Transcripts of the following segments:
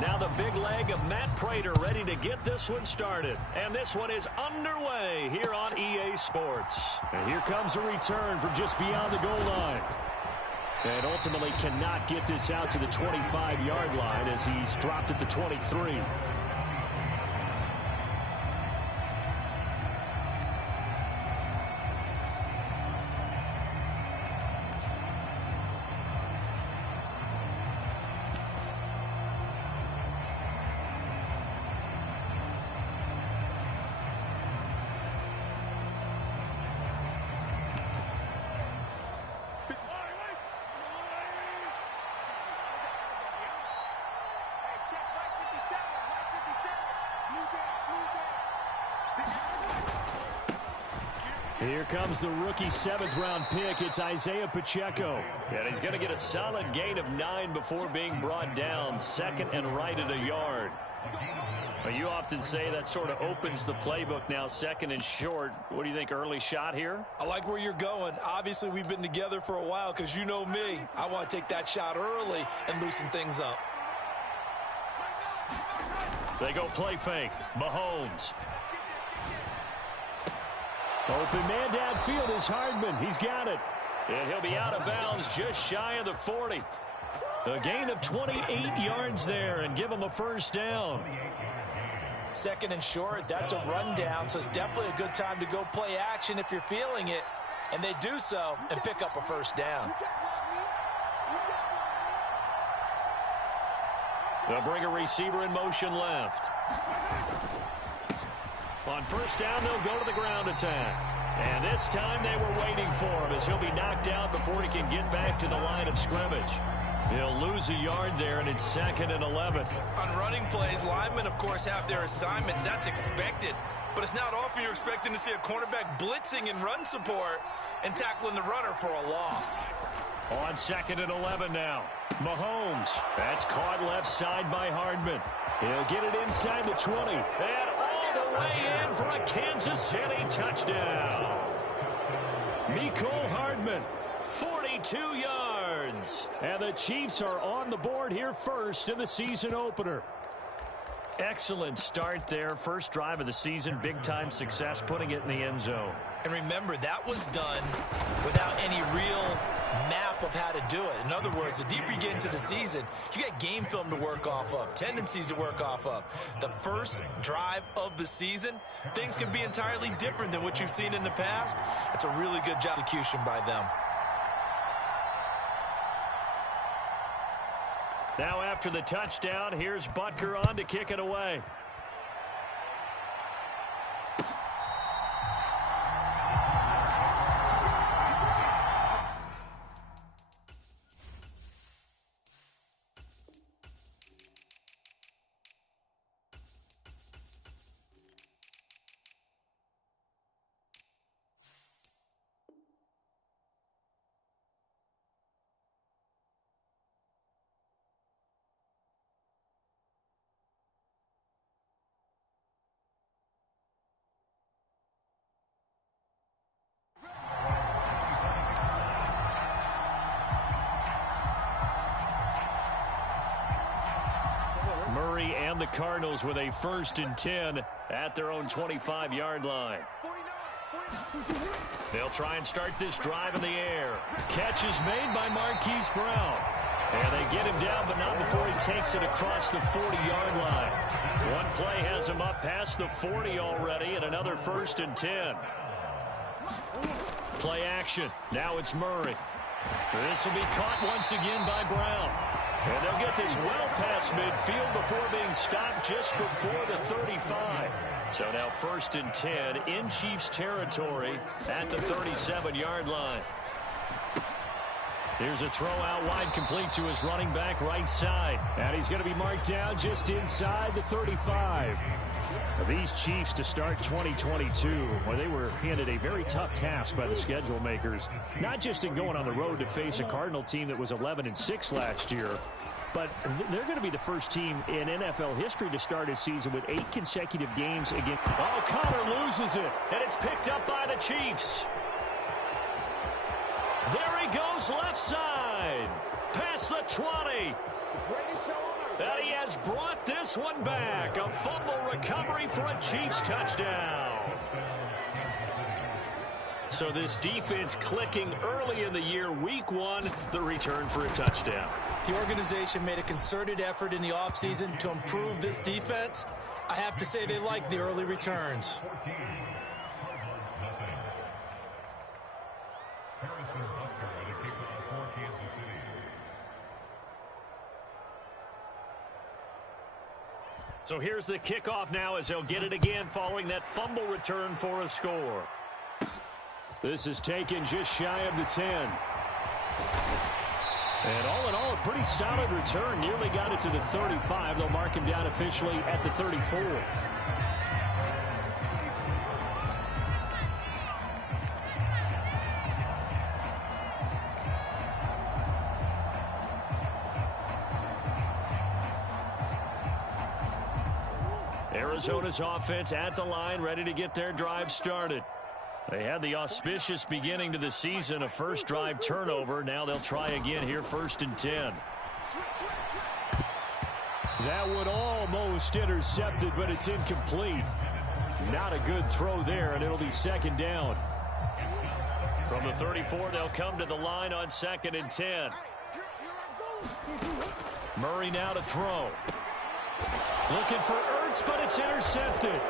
Now the big leg of Matt Prater ready to get this one started. And this one is underway here on EA Sports. And here comes a return from just beyond the goal line. And ultimately cannot get this out to the 25-yard line as he's dropped at the 23. Here comes the rookie 7th-round pick. It's Isaiah Pacheco. And he's going to get a solid gain of 9 before being brought down. 2nd and right at a yard. Well, you often say that sort of opens the playbook now, 2nd and short. What do you think, early shot here? I like where you're going. Obviously, we've been together for a while because you know me. I want to take that shot early and loosen things up. They go play fake. Mahomes. Open man downfield is Hardman. He's got it. And he'll be out of bounds just shy of the 40. A gain of 28 yards there and give him a first down. 2nd and short, that's a rundown, so it's definitely a good time to go play action if you're feeling it. And they do so and pick up a first down. They'll bring a receiver in motion left. On first down, they'll go to the ground attack. And this time they were waiting for him as he'll be knocked out before he can get back to the line of scrimmage. He'll lose a yard there, and it's 2nd and 11. On running plays, linemen, of course, have their assignments. That's expected. But it's not often you're expecting to see a cornerback blitzing in run support and tackling the runner for a loss. On 2nd and 11 now. Mahomes. That's caught left side by Hardman. He'll get it inside the 20. And all the way in for a Kansas City touchdown. Mecole Hardman. 42 yards. And the Chiefs are on the board here first in the season opener. Excellent start there. First drive of the season. Big-time success putting it in the end zone. And remember, that was done without any real map of how to do it. In other words, the deeper you get into the season, you got game film to work off of, tendencies to work off of. The first drive of the season, things can be entirely different than what you've seen in the past. It's a really good job execution by them. Now after the touchdown, here's Butker on to kick it away. Murray and the Cardinals with a 1st and 10 at their own 25-yard line. They'll try and start this drive in the air. Catch is made by Marquise Brown. And they get him down, but not before he takes it across the 40-yard line. One play has him up past the 40 already, and another 1st and 10. Play action. Now it's Murray. This will be caught once again by Brown. And they'll get this well past midfield before being stopped just before the 35. So now 1st and 10 in Chiefs territory at the 37-yard line. Here's a throw out wide, complete to his running back right side. And he's going to be marked down just inside the 35. These Chiefs to start 2022, well, they were handed a very tough task by the schedule makers, not just in going on the road to face a Cardinal team that was 11-6 last year, but they're going to be the first team in NFL history to start a season with 8 consecutive games against. Oh, Connor loses it, and it's picked up by the Chiefs. There he goes left side, past the 20. And he has has brought this one back. A fumble recovery for a Chiefs touchdown. So this defense clicking early in the year, week one, the return for a touchdown. The organization made a concerted effort in the offseason to improve this defense. I have to say they like the early returns. So here's the kickoff now as they'll get it again following that fumble return for a score. This is taken just shy of the 10. And all in all, a pretty solid return. Nearly got it to the 35. They'll mark him down officially at the 34. Arizona's offense at the line, ready to get their drive started. They had the auspicious beginning to the season, a first drive turnover. Now they'll try again here, 1st and 10. That would almost intercepted, but it's incomplete. Not a good throw there, and it'll be 2nd down. From the 34, they'll come to the line on 2nd and 10. Murray now to throw. Looking for Ertz, but it's intercepted.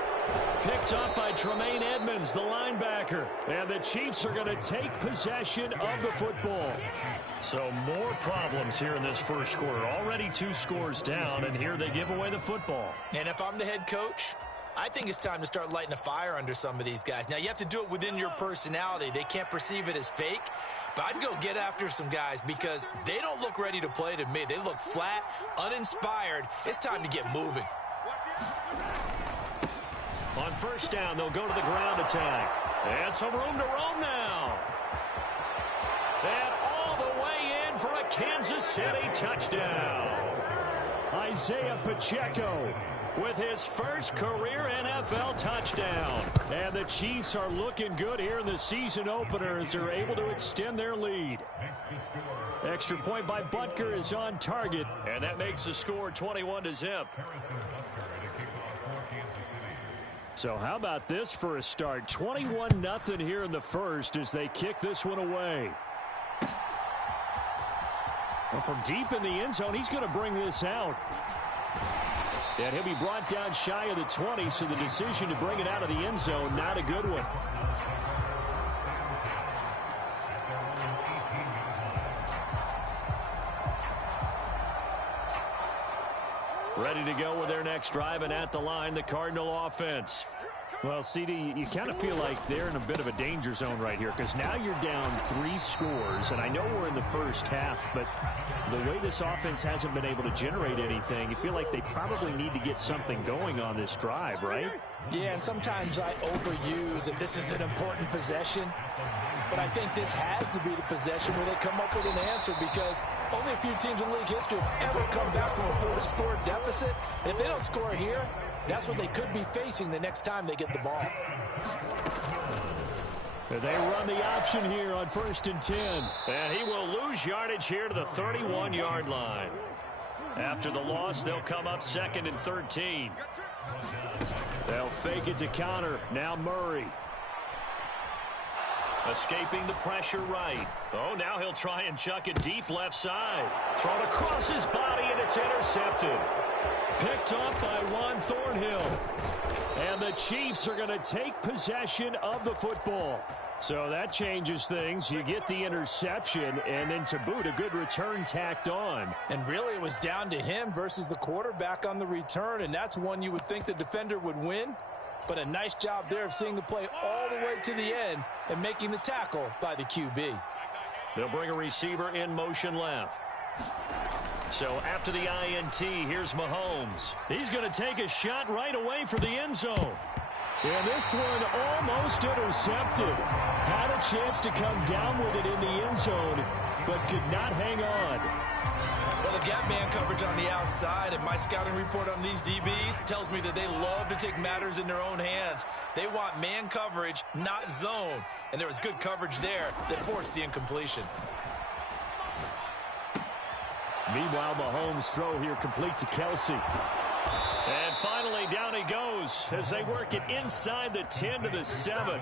Picked up by Tremaine Edmonds, the linebacker. And the Chiefs are going to take possession of the football. So more problems here in this first quarter. Already 2 scores down, and here they give away the football. And if I'm the head coach, I think it's time to start lighting a fire under some of these guys. Now, you have to do it within your personality. They can't perceive it as fake. But I'd go get after some guys because they don't look ready to play to me. They look flat, uninspired. It's time to get moving. On 1st down, they'll go to the ground attack. And some room to roam now. And all the way in for a Kansas City touchdown. Isaiah Pacheco with his first career NFL touchdown. And the Chiefs are looking good here in the season opener as they're able to extend their lead. Extra point by Butker is on target, and that makes the score 21-0. So how about this for a start? 21-0 here in the first as they kick this one away. Well, from deep in the end zone, he's going to bring this out. And he'll be brought down shy of the 20, so the decision to bring it out of the end zone, not a good one. Ready to go with their next drive, and at the line, the Cardinal offense. Well, CD, you kind of feel like they're in a bit of a danger zone right here because now you're down 3 scores, and I know we're in the first half, but the way this offense hasn't been able to generate anything, you feel like they probably need to get something going on this drive, right? Yeah, and sometimes I overuse that this is an important possession, but I think this has to be the possession where they come up with an answer because only a few teams in league history have ever come back from a 4-score deficit. And if they don't score here, that's what they could be facing the next time they get the ball. They run the option here on 1st and 10. And he will lose yardage here to the 31-yard line. After the loss, they'll come up 2nd and 13. They'll fake it to counter. Now Murray. Escaping the pressure right. Oh, now he'll try and chuck it deep left side. Thrown across his body, and it's intercepted. Picked up by Juan Thornhill. And the Chiefs are going to take possession of the football. So that changes things. You get the interception, and then to boot, a good return tacked on. And really, it was down to him versus the quarterback on the return, and that's one you would think the defender would win. But a nice job there of seeing the play all the way to the end and making the tackle by the QB. They'll bring a receiver in motion left. So after the INT, here's Mahomes. He's going to take a shot right away for the end zone. And this one almost intercepted. Had a chance to come down with it in the end zone, but could not hang on. Well, they've got man coverage on the outside, and my scouting report on these DBs tells me that they love to take matters in their own hands. They want man coverage, not zone. And there was good coverage there that forced the incompletion. Meanwhile, Mahomes' throw here complete to Kelsey. And finally, down he goes as they work it inside the 10 to the 7.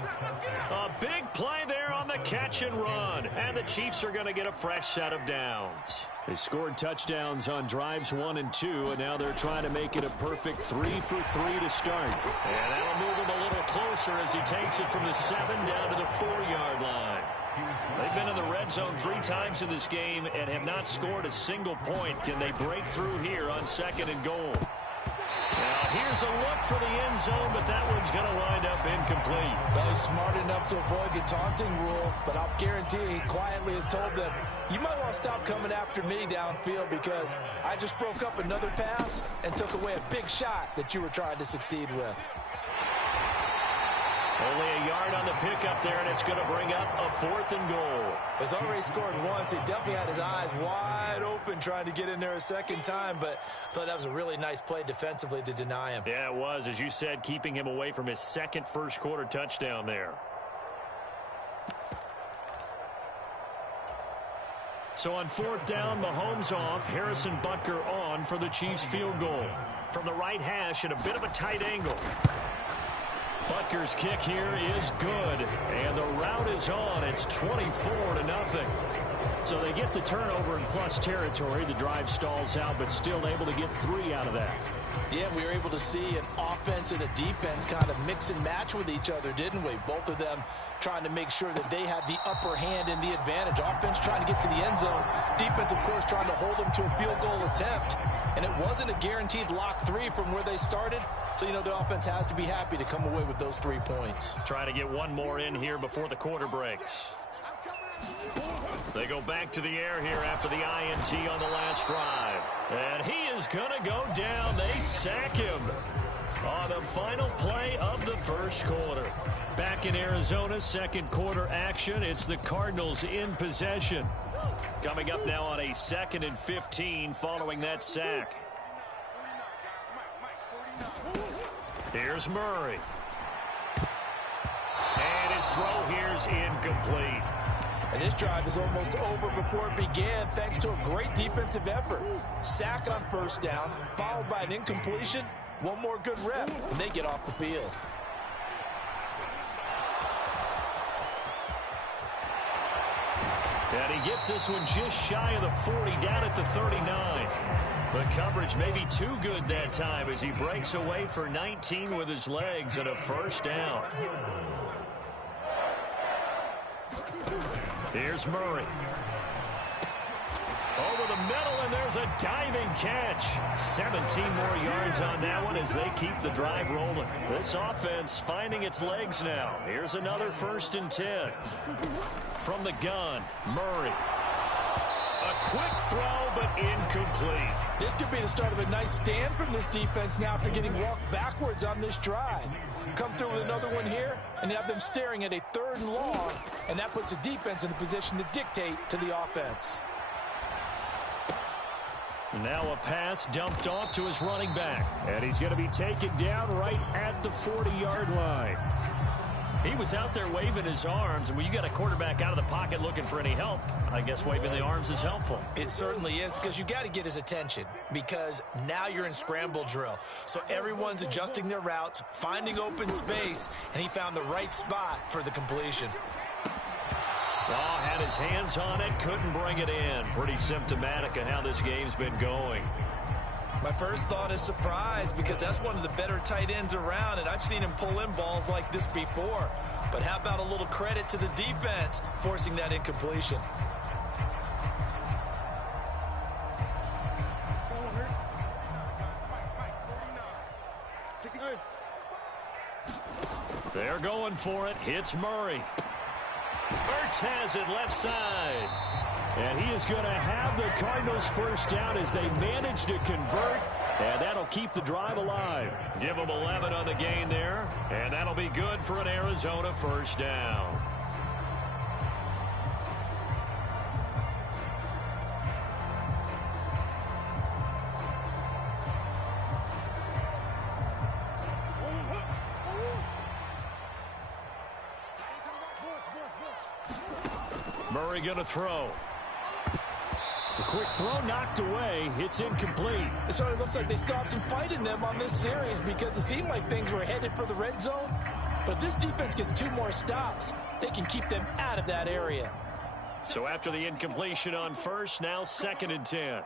A big play there on the catch and run. And the Chiefs are going to get a fresh set of downs. They scored touchdowns on drives 1 and 2, and now they're trying to make it a perfect 3 for 3 to start. And that'll move him a little closer as he takes it from the 7 down to the 4-yard line. They've been in the red zone 3 times in this game and have not scored a single point. Can they break through here on 2nd and goal? Now, here's a look for the end zone, but that one's going to wind up incomplete. Well, he's smart enough to avoid the taunting rule, but I'll guarantee he quietly has told them, you might want to stop coming after me downfield because I just broke up another pass and took away a big shot that you were trying to succeed with. Only a yard on the pickup there, and it's going to bring up a 4th and goal. He's already scored once. He definitely had his eyes wide open trying to get in there a second time, but I thought that was a really nice play defensively to deny him. Yeah, it was, as you said, keeping him away from his second first-quarter touchdown there. So on 4th down, Mahomes off, Harrison Butker on for the Chiefs field goal. From the right hash at a bit of a tight angle. Butker's kick here is good, and the route is on. It's 24-0. So they get the turnover in plus territory. The drive stalls out, but still able to get 3 out of that. Yeah, we were able to see an offense and a defense kind of mix and match with each other, didn't we? Both of them trying to make sure that they had the upper hand and the advantage. Offense trying to get to the end zone. Defense, of course, trying to hold them to a field goal attempt. And it wasn't a guaranteed lock 3 from where they started. So, you know, the offense has to be happy to come away with those 3 points. Trying to get one more in here before the quarter breaks. They go back to the air here after the INT on the last drive. And he is going to go down. They sack him on the final play of the first quarter. Back in Arizona, second quarter action. It's the Cardinals in possession. Coming up now on a 2nd and 15 following that sack. Here's Murray. And his throw here's incomplete. And this drive is almost over before it began thanks to a great defensive effort. Sack on 1st down, followed by an incompletion. One more good rep, and they get off the field. And he gets this one just shy of the 40, down at the 39. The coverage may be too good that time as he breaks away for 19 with his legs and a 1st down. Here's Murray. Over the middle, and there's a diving catch. 17 more yards on that one as they keep the drive rolling. This offense finding its legs now. Here's another 1st and 10. From the gun, Murray. A quick throw, but incomplete. This could be the start of a nice stand from this defense now after getting walked backwards on this drive. Come through with another one here, and you have them staring at a 3rd and long, and that puts the defense in a position to dictate to the offense. Now a pass dumped off to his running back. And he's going to be taken down right at the 40-yard line. He was out there waving his arms, and when you got a quarterback out of the pocket looking for any help, I guess waving the arms is helpful. It certainly is, because you got to get his attention, because now you're in scramble drill. So everyone's adjusting their routes, finding open space, and he found the right spot for the completion. Oh, had his hands on it, couldn't bring it in. Pretty symptomatic of how this game's been going. My first thought is surprise, because that's one of the better tight ends around, and I've seen him pull in balls like this before. But how about a little credit to the defense forcing that incompletion? They're going for it. Hits Murray. Ertz has it left side. And he is going to have the Cardinals 1st down as they manage to convert. And that'll keep the drive alive. Give them 11 on the gain there. And that'll be good for an Arizona 1st down. Murray going to throw. The quick throw knocked away. It's incomplete. It sort of looks like they still have some fight in them on this series because it seemed like things were headed for the red zone. But if this defense gets 2 more stops, they can keep them out of that area. So after the incompletion on first, now 2nd and 10.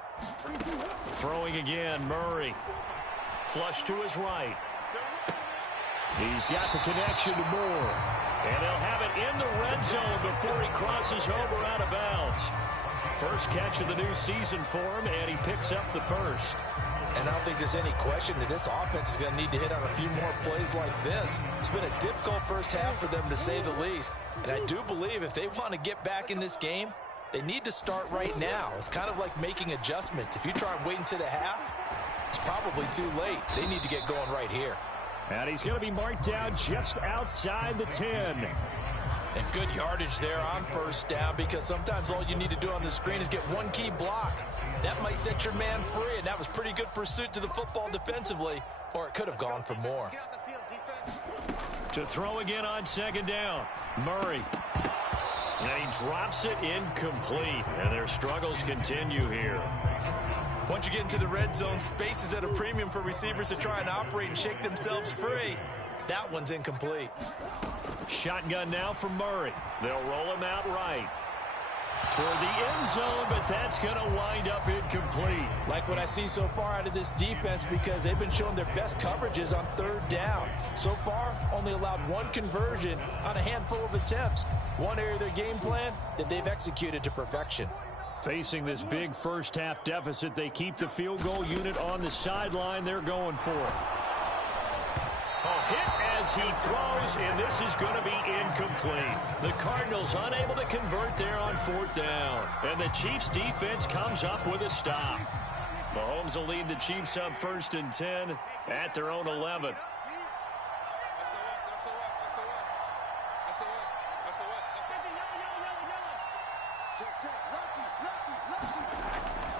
Throwing again, Murray. Flush to his right. He's got the connection to Moore. And they'll have it in the red zone before he crosses over out of bounds. First catch of the new season for him, and he picks up the first. And I don't think there's any question that this offense is going to need to hit on a few more plays like this. It's been a difficult first half for them, to say the least. And I do believe if they want to get back in this game, they need to start right now. It's kind of like making adjustments. If you try and wait until the half, it's probably too late. They need to get going right here. And he's going to be marked down just outside the 10. And good yardage there on first down, because sometimes all you need to do on the screen is get one key block. That might set your man free, and that was pretty good pursuit to the football defensively, or it could have gone for more. To throw again on 2nd down, Murray. And he drops it incomplete, and their struggles continue here. Once you get into the red zone, space is at a premium for receivers to try and operate and shake themselves free. That one's incomplete. Shotgun now for Murray. They'll roll him out right. Toward the end zone, but that's going to wind up incomplete. Like what I see so far out of this defense, because they've been showing their best coverages on 3rd down. So far, only allowed 1 conversion on a handful of attempts. One area of their game plan that they've executed to perfection. Facing this big first half deficit, they keep the field goal unit on the sideline. They're going for it. Hit as he throws, and this is going to be incomplete. The Cardinals unable to convert there on 4th down. And the Chiefs defense comes up with a stop. Mahomes will lead the Chiefs up 1st and 10 at their own 11.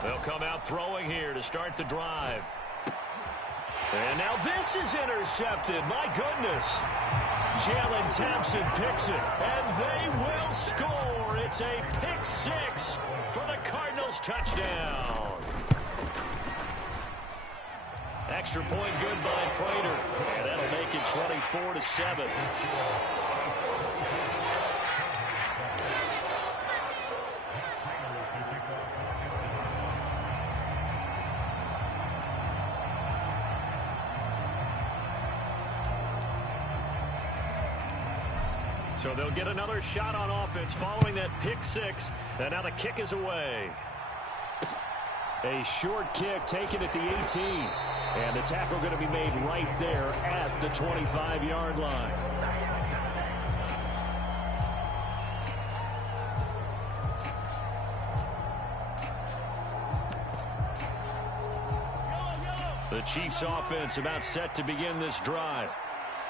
They'll come out throwing here to start the drive. And now this is intercepted. My goodness. Jalen Thompson picks it, and they will score. It's a pick 6 for the Cardinals touchdown. Extra point good by Prater, and that'll make it 24-7. So they'll get another shot on offense following that pick 6. And now the kick is away. A short kick taken at the 18. And the tackle going to be made right there at the 25-yard line. The Chiefs offense about set to begin this drive.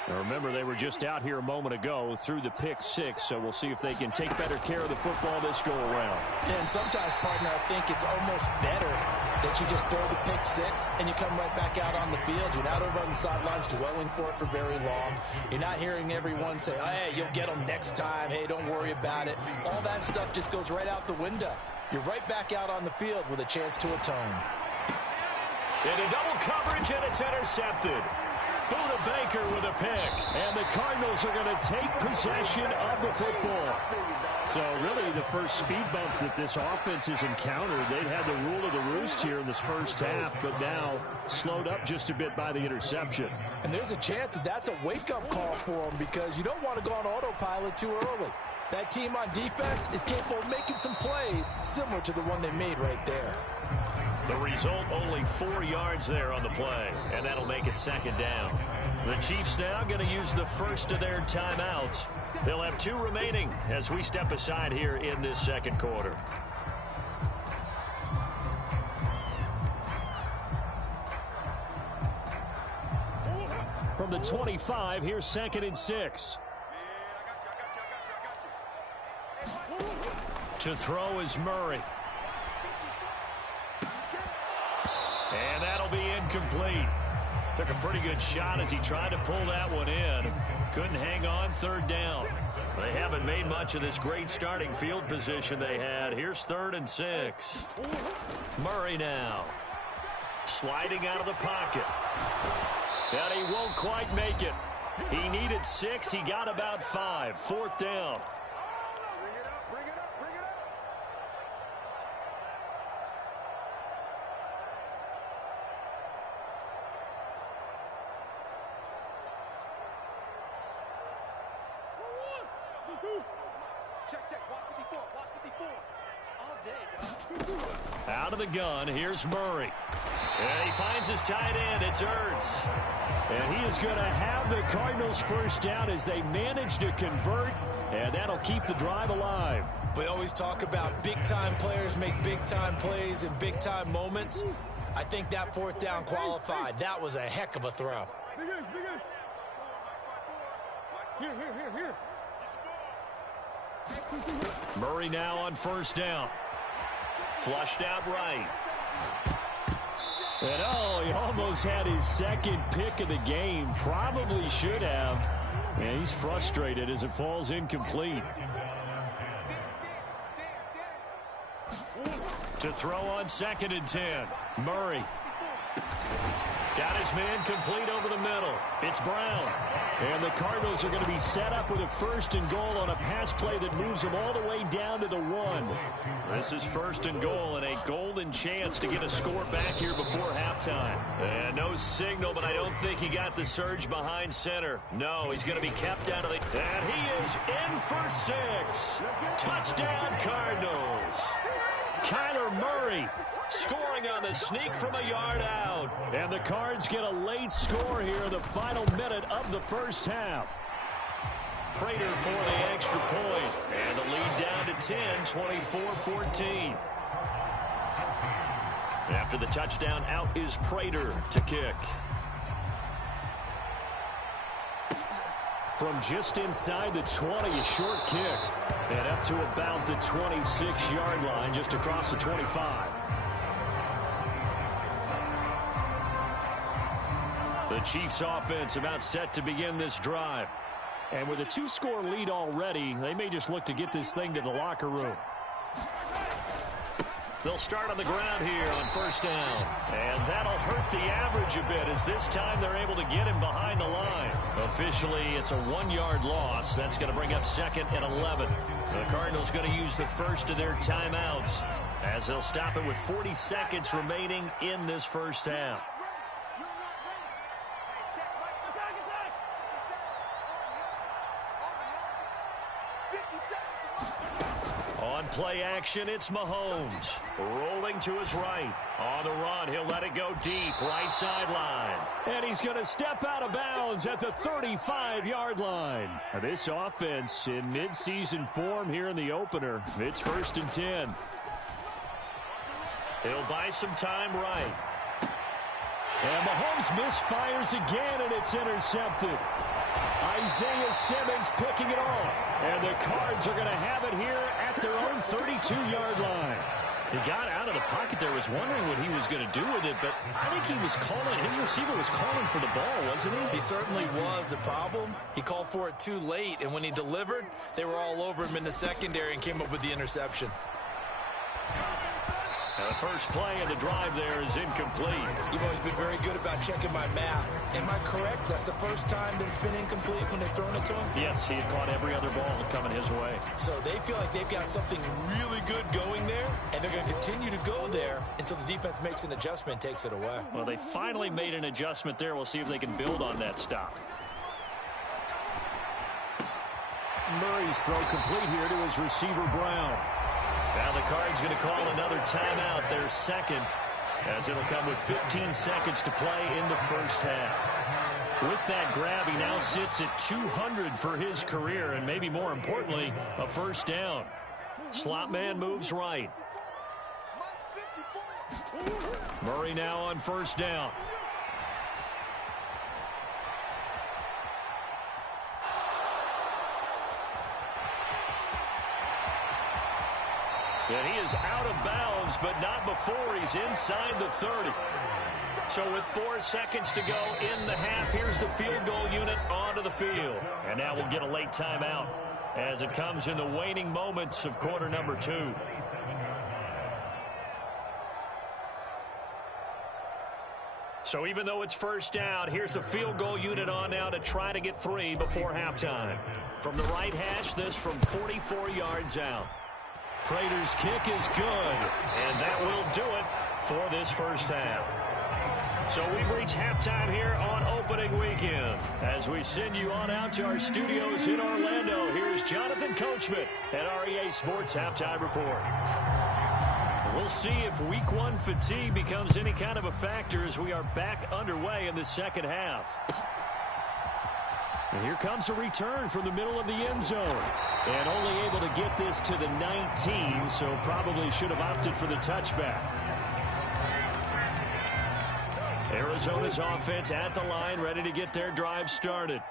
Now remember, they were just out here a moment ago through the pick 6, so we'll see if they can take better care of the football this go around. And sometimes, partner, I think it's almost better that you just throw the pick 6 and you come right back out on the field. You're not over on the sidelines dwelling for it for very long. You're not hearing everyone say, hey, you'll get them next time. Hey, don't worry about it. All that stuff just goes right out the window. You're right back out on the field with a chance to atone. Into double coverage, and it's intercepted. Buda Baker with a pick. And the Cardinals are going to take possession of the football. So really the first speed bump that this offense has encountered. They'd had the rule of the roost here in this first half, but now slowed up just a bit by the interception. And there's a chance that that's a wake-up call for them, because you don't want to go on autopilot too early. That team on defense is capable of making some plays similar to the one they made right there. The result, only 4 yards there on the play, and that'll make it 2nd down. The Chiefs now going to use the first of their timeouts. They'll have 2 remaining as we step aside here in this second quarter. From the 25, here's 2nd and 6. To throw is Murray. And that'll be incomplete. Took a pretty good shot as he tried to pull that one in. Couldn't hang on, third down. They haven't made much of this great starting field position they had. Here's 3rd and 6. Murray now. Sliding out of the pocket. And he won't quite make it. He needed 6. He got about 5. 4th down. Out of the gun, here's Murray. And he finds his tight end. It's Ertz. And he is going to have the Cardinals first down as they manage to convert, and that'll keep the drive alive. We always talk about big-time players make big-time plays in big-time moments. I think that 4th down qualified. That was a heck of a throw. Here. Murray now on 1st down. Flushed out right. And he almost had his 2nd pick of the game. Probably should have. And he's frustrated as it falls incomplete. To throw on 2nd and 10. Murray. Got his man complete over the middle. It's Brown. And the Cardinals are going to be set up with a 1st and goal on a pass play that moves them all the way down to the 1. This is 1st and goal and a golden chance to get a score back here before halftime. And no signal, but I don't think he got the surge behind center. No, he's going to be kept out of the... And he is in for 6. Touchdown, Cardinals. Kyler Murray scoring on the sneak from a yard out. And the Cards get a late score here in the final minute of the first half. Prater for the extra point. And the lead down to 10, 24-14. After the touchdown, out is Prater to kick. From just inside the 20, a short kick. And up to about the 26-yard line, just across the 25. The Chiefs offense about set to begin this drive. And with a 2-score lead already, they may just look to get this thing to the locker room. They'll start on the ground here on 1st down. And that'll hurt the average a bit as this time they're able to get him behind the line. Officially, it's a 1-yard loss. That's going to bring up 2nd and 11. The Cardinals going to use the first of their timeouts as they'll stop it with 40 seconds remaining in this first half. On play action, it's Mahomes. Rolling to his right. On the run, he'll let it go deep, right sideline. And he's going to step out of bounds at the 35-yard line. This offense in midseason form here in the opener. It's 1st and 10. He'll buy some time right. And Mahomes misfires again, and it's intercepted. Isaiah Simmons picking it off. And the Cards are going to have it here at their own 32-yard line. He got out of the pocket there, was wondering what he was going to do with it, but I think he was calling, his receiver was calling for the ball, wasn't he? He certainly was. The problem, he called for it too late, and when he delivered, they were all over him in the secondary and came up with the interception. The first play of the drive there is incomplete. You've always been very good about checking my math. Am I correct? That's the first time that it's been incomplete when they've thrown it to him? Yes, he had caught every other ball coming his way. So they feel like they've got something really good going there, and they're going to continue to go there until the defense makes an adjustment and takes it away. Well, they finally made an adjustment there. We'll see if they can build on that stop. Murray's throw complete here to his receiver, Brown. Now the Cards going to call another timeout, their 2nd, as it'll come with 15 seconds to play in the first half. With that grab, he now sits at 200 for his career, and maybe more importantly, a 1st down. Slot man moves right. Murray now on 1st down. And he is out of bounds, but not before he's inside the 30. So with 4 seconds to go in the half, here's the field goal unit onto the field. And now we'll get a late timeout as it comes in the waning moments of quarter number 2. So even though it's first down, here's the field goal unit on now to try to get 3 before halftime. From the right hash, this from 44 yards out. Prater's kick is good, and that will do it for this first half. So we've reached halftime here on opening weekend. As we send you on out to our studios in Orlando, here's Jonathan Coachman at REA Sports Halftime Report. We'll see if week 1 fatigue becomes any kind of a factor as we are back underway in the second half. And here comes a return from the middle of the end zone. And only able to get this to the 19, so probably should have opted for the touchback. Arizona's offense at the line, ready to get their drive started.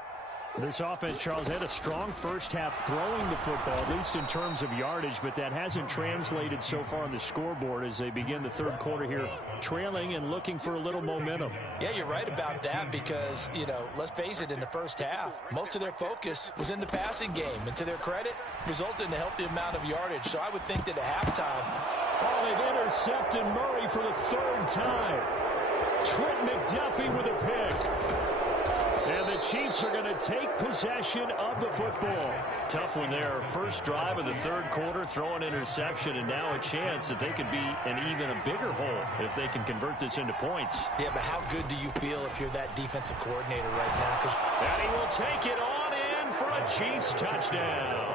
This offense, Charles, had a strong first half throwing the football, at least in terms of yardage, but that hasn't translated so far on the scoreboard as they begin the third quarter here, trailing and looking for a little momentum. Yeah, you're right about that because, let's face it, in the first half, most of their focus was in the passing game, and to their credit, resulted in a healthy amount of yardage. So I would think that at halftime... Oh, they've intercepted Murray for the 3rd time. Trent McDuffie with a pick. And the Chiefs are going to take possession of the football. Tough one there. First drive of the third quarter, throw an interception, and now a chance that they could be in even a bigger hole if they can convert this into points. Yeah, but how good do you feel if you're that defensive coordinator right now? And he will take it on in for a Chiefs touchdown.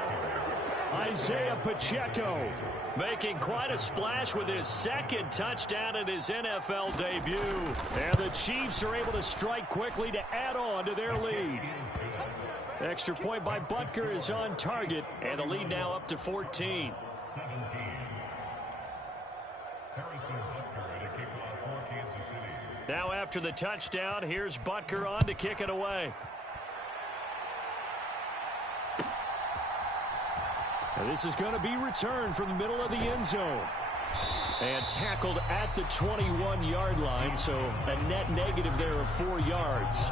Isaiah Pacheco making quite a splash with his 2nd touchdown in his NFL debut. And the Chiefs are able to strike quickly to add on to their lead. Extra point by Butker is on target, and the lead now up to 14. Now after the touchdown, here's Butker on to kick it away. And this is going to be returned from the middle of the end zone. And tackled at the 21-yard line, so a net negative there of 4 yards.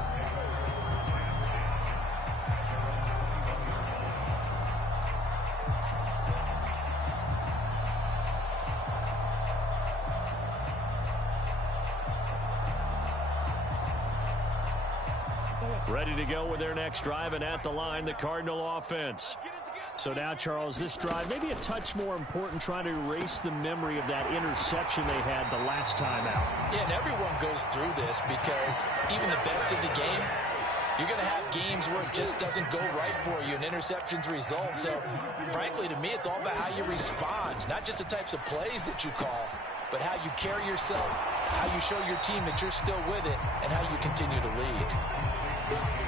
Ready to go with their next drive, and at the line, the Cardinal offense. So now, Charles, this drive, maybe a touch more important, trying to erase the memory of that interception they had the last time out. Yeah, and everyone goes through this because even the best in the game, you're going to have games where it just doesn't go right for you and interceptions result. So, frankly, to me, it's all about how you respond, not just the types of plays that you call, but how you carry yourself, how you show your team that you're still with it, and how you continue to lead.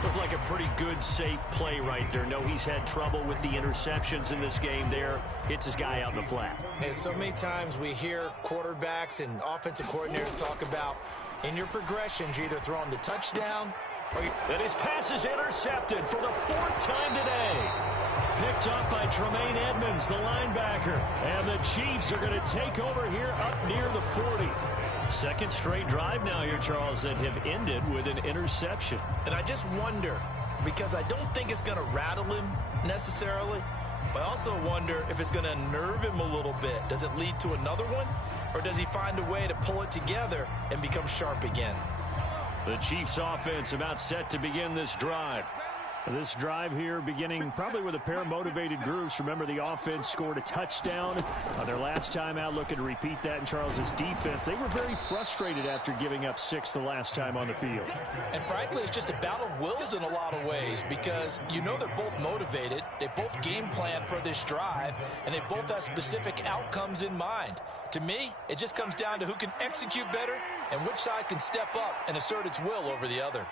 Looked like a pretty good, safe play right there. No, he's had trouble with the interceptions in this game there. Hits his guy out in the flat. And so many times we hear quarterbacks and offensive coordinators talk about in your progressions, you're either throwing the touchdown or and his pass is intercepted for the 4th time today. Picked up by Tremaine Edmonds, the linebacker. And the Chiefs are going to take over here up near the 40. Second straight drive now here, Charles, that have ended with an interception. And I just wonder, because I don't think it's going to rattle him necessarily, but I also wonder if it's going to unnerve him a little bit. Does it lead to another one? Or does he find a way to pull it together and become sharp again? The Chiefs offense about set to begin this drive. This drive here beginning probably with a pair of motivated groups. Remember, the offense scored a touchdown their last time out. Looking to repeat that in Charles's defense. They were very frustrated after giving up 6 the last time on the field. And frankly, it's just a battle of wills in a lot of ways because they're both motivated. They both game plan for this drive, and they both have specific outcomes in mind. To me, it just comes down to who can execute better and which side can step up and assert its will over the other.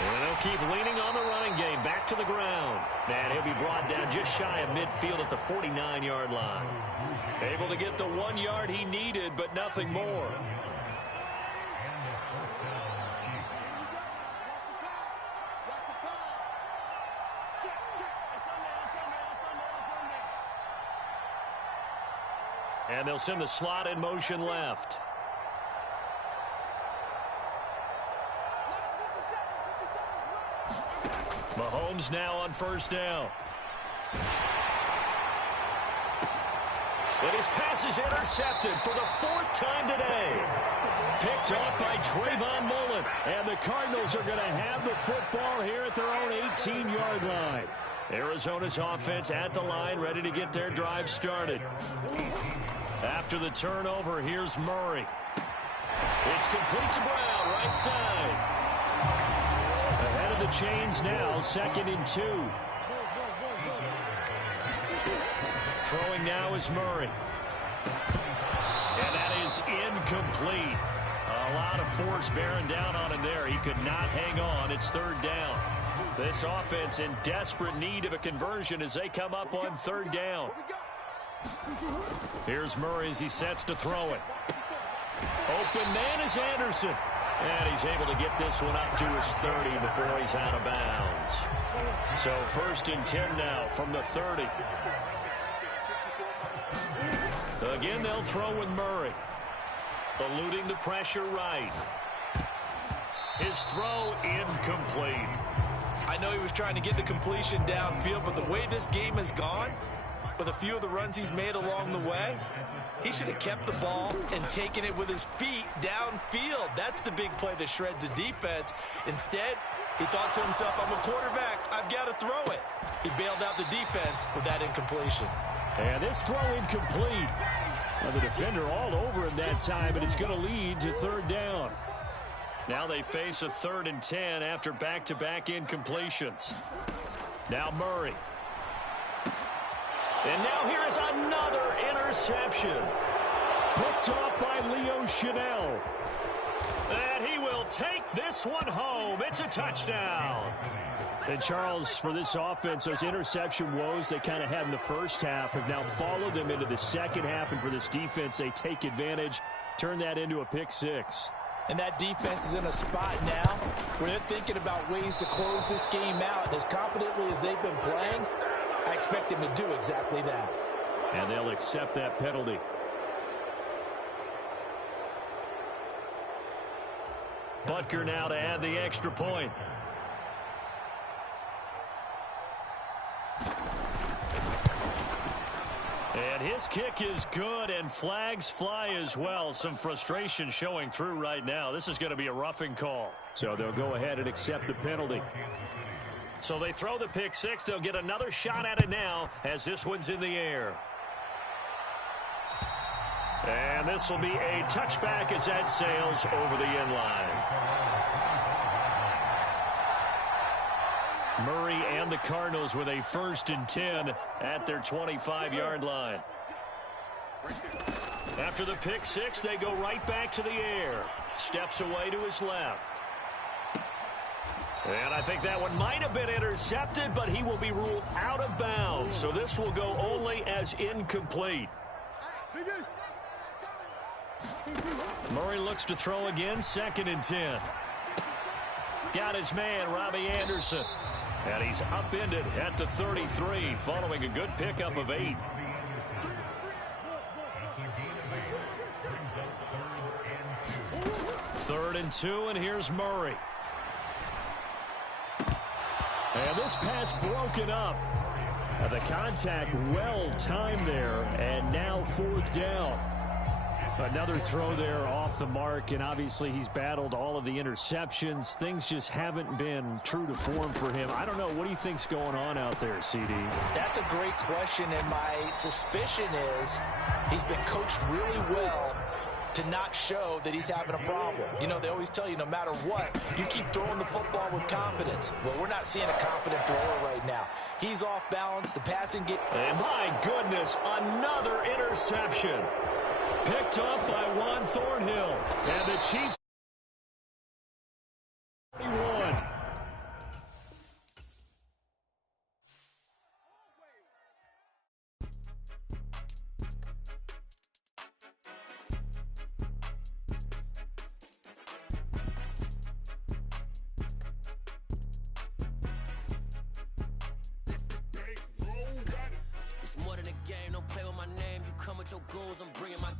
And they'll keep leaning on the running game. Back to the ground. And he'll be brought down just shy of midfield at the 49-yard line. Able to get the 1 yard he needed, but nothing more. And they'll send the slot in motion left. Mahomes now on first down. And his pass is intercepted for the 4th time today. Picked off by Trayvon Mullen. And the Cardinals are going to have the football here at their own 18-yard line. Arizona's offense at the line, ready to get their drive started. After the turnover, here's Murray. It's complete to Brown, right side. Ahead of the chains now, 2nd and 2. Throwing now is Murray. And that is incomplete. A lot of force bearing down on him there. He could not hang on. It's 3rd down. This offense in desperate need of a conversion as they come up on 3rd down. Here's Murray as he sets to throw it. Open man is Anderson. And he's able to get this one up to his 30 before he's out of bounds. So 1st and 10 now from the 30. Again, they'll throw with Murray. Eluding the pressure right. His throw incomplete. I know he was trying to get the completion downfield, but the way this game has gone, with a few of the runs he's made along the way, he should have kept the ball and taken it with his feet downfield. That's the big play that shreds the defense. Instead, he thought to himself, I'm a quarterback, I've got to throw it. He bailed out the defense with that incompletion. And this throw incomplete. Now the defender all over him that time, and it's going to lead to 3rd down. Now they face a 3rd and 10 after back-to-back incompletions. Now Murray. And now here is another interception. Picked off by Leo Chanel. And he will take this one home. It's a touchdown. And Charles, for this offense, those interception woes they kind of had in the first half have now followed them into the second half. And for this defense, they take advantage, turn that into a pick 6. And that defense is in a spot now where they're thinking about ways to close this game out. And as confidently as they've been playing, I expect them to do exactly that. And they'll accept that penalty. Butker now to add the extra point. And his kick is good, and flags fly as well. Some frustration showing through right now. This is going to be a roughing call. So they'll go ahead and accept the penalty. So they throw the pick 6. They'll get another shot at it now as this one's in the air. And this will be a touchback as that sails over the end line. Murray and the Cardinals with a 1st and 10 at their 25-yard line. After the pick 6, they go right back to the air. Steps away to his left. And I think that one might have been intercepted, but he will be ruled out of bounds. So this will go only as incomplete. Murray looks to throw again, 2nd and 10. Got his man, Robbie Anderson. And he's upended at the 33 following a good pickup of 8. Third and 2, and here's Murray. And this pass broken up. The contact well timed there, and now 4th down. Another throw there off the mark, and obviously he's battled all of the interceptions. Things just haven't been true to form for him. I don't know. What do you think's going on out there, CD? That's a great question, and my suspicion is he's been coached really well to not show that he's having a problem. You know, they always tell you no matter what, you keep throwing the football with confidence. Well, we're not seeing a confident thrower right now. He's off balance. The passing game. And my goodness, another interception. Picked up by Juan Thornhill. And the Chiefs. 1. game, don't play with my name. You come with your goals, I'm bringing my